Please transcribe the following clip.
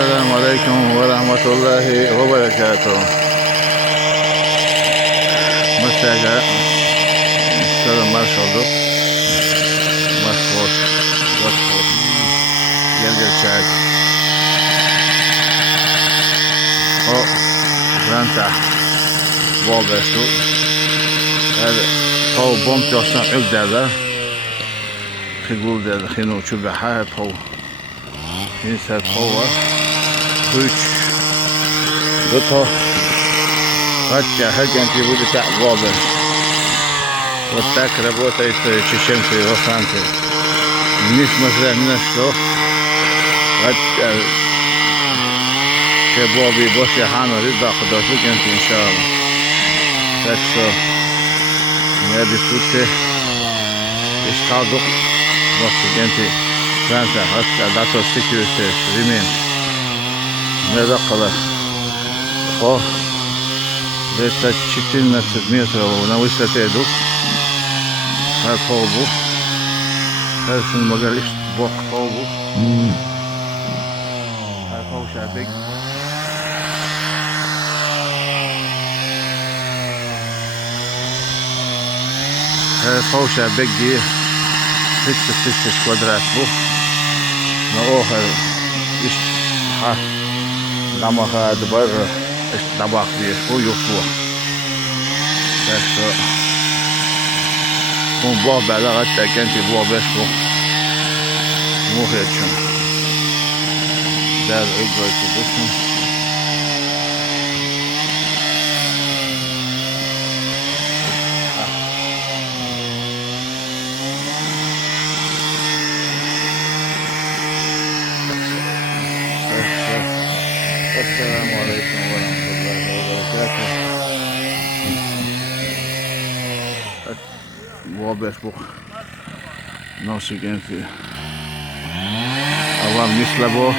السلام عليكم ورحمة الله وبركاته. مساء السلام marshall'da Marshall gel çay o Franta Volbestu هذا هو بومت يصنع عقدة خيقول ده خينو شو بحاجة هو ينسى هو كوش قطه حتى هجن في بود تاع غابة والتاكرة بوتا يتشمسي وفانتي مش مثلا نشتو حتى شبابي بوشي حانو رضا قدرتك انت ان شاء الله تاكسو نادي فوتي اشتاقو بوشي انت فرنسا حتى داتو سيكيورتي ريمين ماذا قلت اوه ده 14 متر ونوسته يدو هاي فوقو هاي شنو المجال ايش بوق فوقو هاي فوق شعبك هاي فوق شعبك دي 6 كوادرات بو نوخر ايش ها لما هذا برا ايش طباخ فيه هو يفوح بس كون بوه بلا غتا كنتي بوه بس بو مو هيك دار اقرأ تدسم السلام عليكم ورحمة الله وبركاته. وابس بو ناسي كان في أوام مثل بو